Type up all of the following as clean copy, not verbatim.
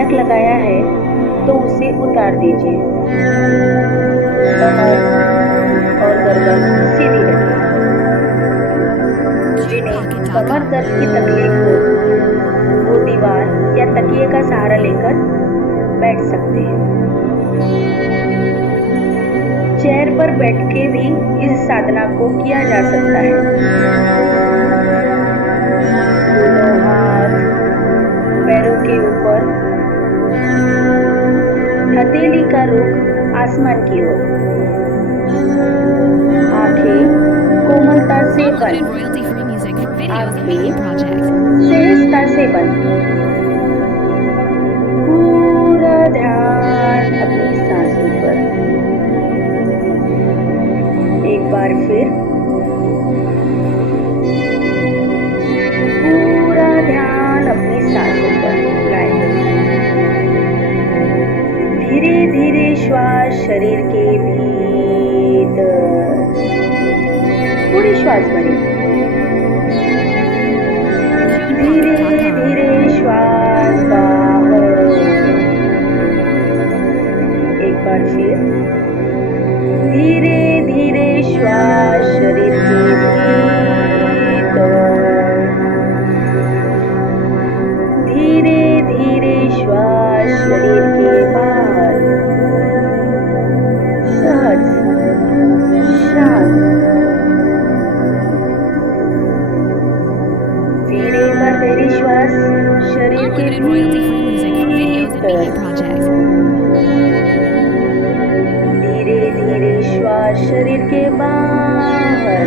अचानक लगाया है तो उसे उतार दीजिए। कमर और गर्दन सीधी रखिए। जिन्हें कमर दर्द की तकलीफ हो वो दीवार या तकिए का सहारा लेकर बैठ सकते हैं। चेयर पर बैठ के भी इस साधना को किया जा सकता है। दोनों हाथ पैरों के ऊपर, हथेली का रुख आसमान की ओर, आंखें कोमलता से बंद, आंखें सहजता से बंद। पूरा ध्यान अपनी सांसों पर। एक बार फिर पूरा ध्यान अपनी सांसों पर लाएं। धीरे धीरे श्वास शरीर के भीतर, पूरी श्वास भरें। धीरे धीरे श्वास बाहर। एक बार फिर धीरे धीरे श्वास शरीर के भीतर, धीरे धीरे श्वास शरीर के बाहर। सहज, शांत। फिर एक बार गहरी श्वास शरीर के भीतर, धीरे धीरे श्वास शरीर के बाहर।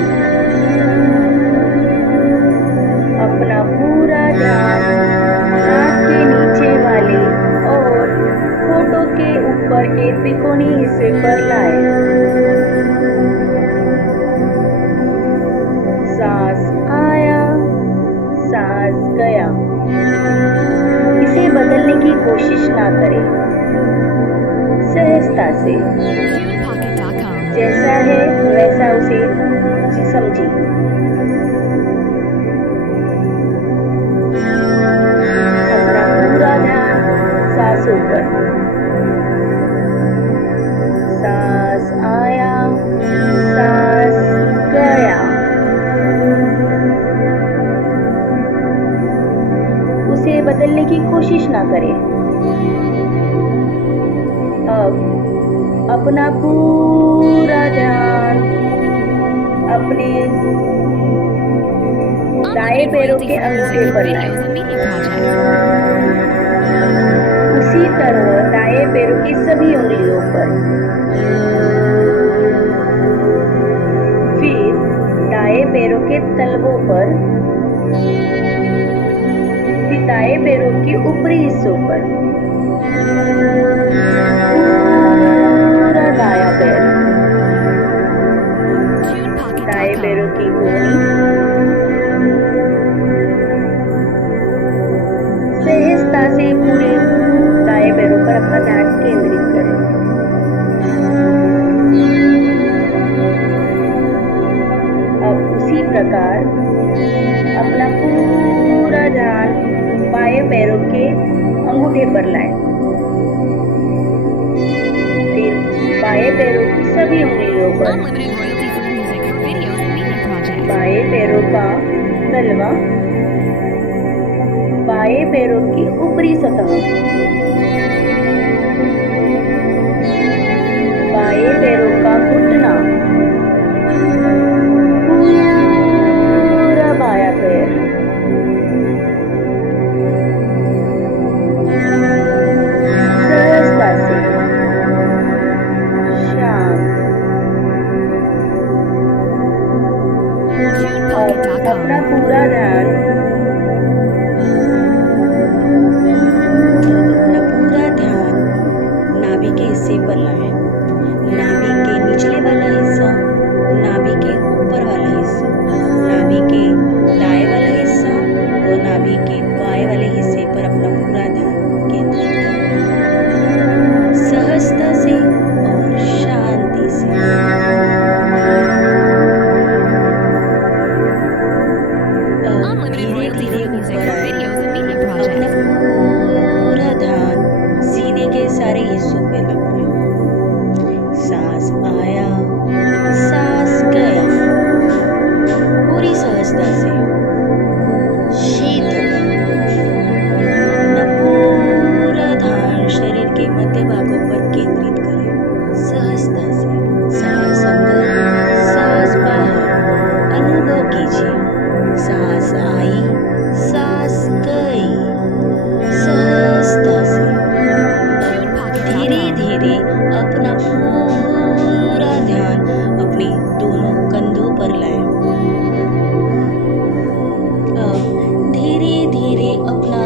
अपना पूरा ध्यान नाक के नीचे वाले और होठों के ऊपर के त्रिकोणी हिस्से पर लाएं। सांस आया, सांस गया। इसे बदलने की कोशिश ना करें। सहजता से जैसा है वैसा उसे समझिए। अपना पूरा ध्यान सांसों पर। सांस आया, सांस गया। उसे बदलने की कोशिश ना करें। अब अपना पूरा ध्यान अपने दाएं पैरों के अंगूठे पर लाएं। उसी तरह दाएं पैरों की सभी उंगलियों पर। फिर दाएं पैरों के तलवों पर, फिर दाएं पैरों के ऊपरी हिस्सों पर। पूरा दायां पैर, दाएं पैरों की कोहनी, सहजता से पूरे दाएं पैरों पर अपना ध्यान केंद्रित करें। अब उसी प्रकार अपना पूरा ध्यान बाएं पैरों के अंगूठे पर लाएं। फिर बाएं पैरों की सभी उंगलियों पर, बाएं पैरों का तलवा, बाएं पैरों की ऊपरी सतह, बाएं पैरों का घुटना, पूरा बायां पैर। सहजता से, शांत। अब अपना पूरा ध्यान नाभि के हिस्से पर लाएं। नाभि के निचले वाला हिस्सा, नाभि के ऊपर वाला हिस्सा, नाभि के दाएं वाला हिस्सा और नाभि के बाएं वाले हिस्से पर अपना पूरा ध्यान केंद्रित करें। सहजता से और शांति से। धीरे धीरे ऊपर आए। अपना पूरा ध्यान कीजिए। सांस आई, सांस गई, सहजता से। धीरे धीरे अपना पूरा ध्यान अपने दोनों कंधों पर लाएं। अब धीरे धीरे अपना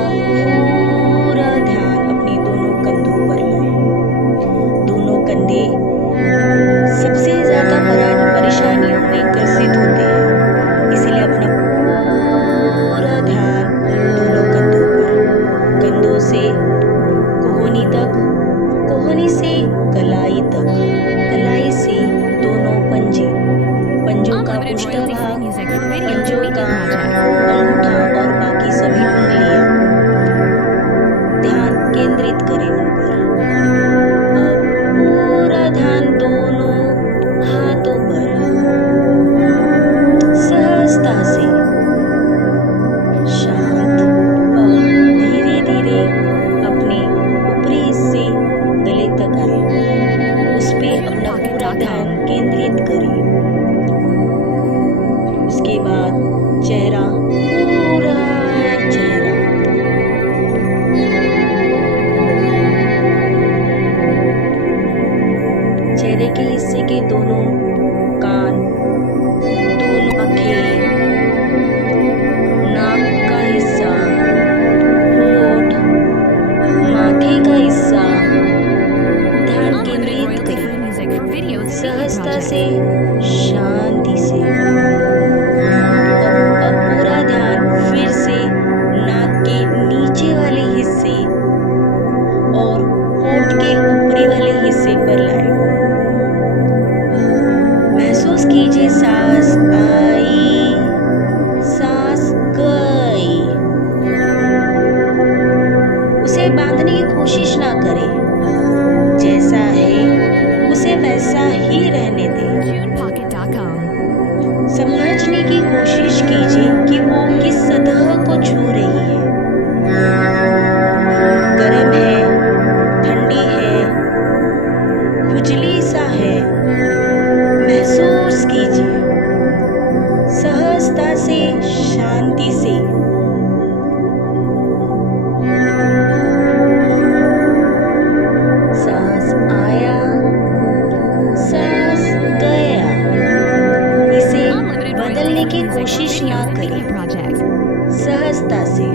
पूरा ध्यान अपने दोनों कंधों पर लाएं। दोनों कंधे सबसे ज्यादा परेशानियों में ग्रसित होते हैं, इसलिए अपना पूरा ध्यान दोनों कंधों पर। कंधों से कोहनी तक, कोहनी से कलाई तक, कलाई से दोनों पंजे, पंजों का पुष्ट भाग, पंजों का अंगूठा और बाकी सभी उंगलियां। ध्यान केंद्रित करें उन पर। अब पूरा ध्यान दोनों हाथों पर, सहजता से, शांत। और धीरे धीरे अपने ऊपरी हिस्से गले तक आए, उस पे अपना पूरा ध्यान केंद्रित करें। उसके बाद चेहरा, पूरा चेहरा, चेहरे के हिस्से के दोनों कान, दोनों आंखें, नाक का हिस्सा, होठ, माथे का हिस्सा। ध्यान केंद्रित करें, सहजता से, शांति से। अब पूरा ध्यान फिर से नाक के नीचे वाले हिस्से और होठ के ऊपरी वाले हिस्से पर लाएं। महसूस कीजिए सांस आई, सांस गई। उसे बांधने की कोशिश ना करें, जैसा है उसे वैसा ही रहने दें। समझने की कोशिश कीजिए कि वो किस सतह को छू रही है। गर्म है, ठंडी है, खुजली सा है, महसूस कीजिए। सहजता से, शांति से। सांस आया, सांस गया। इसे बदलने की कोशिश ना करें, सहजता से।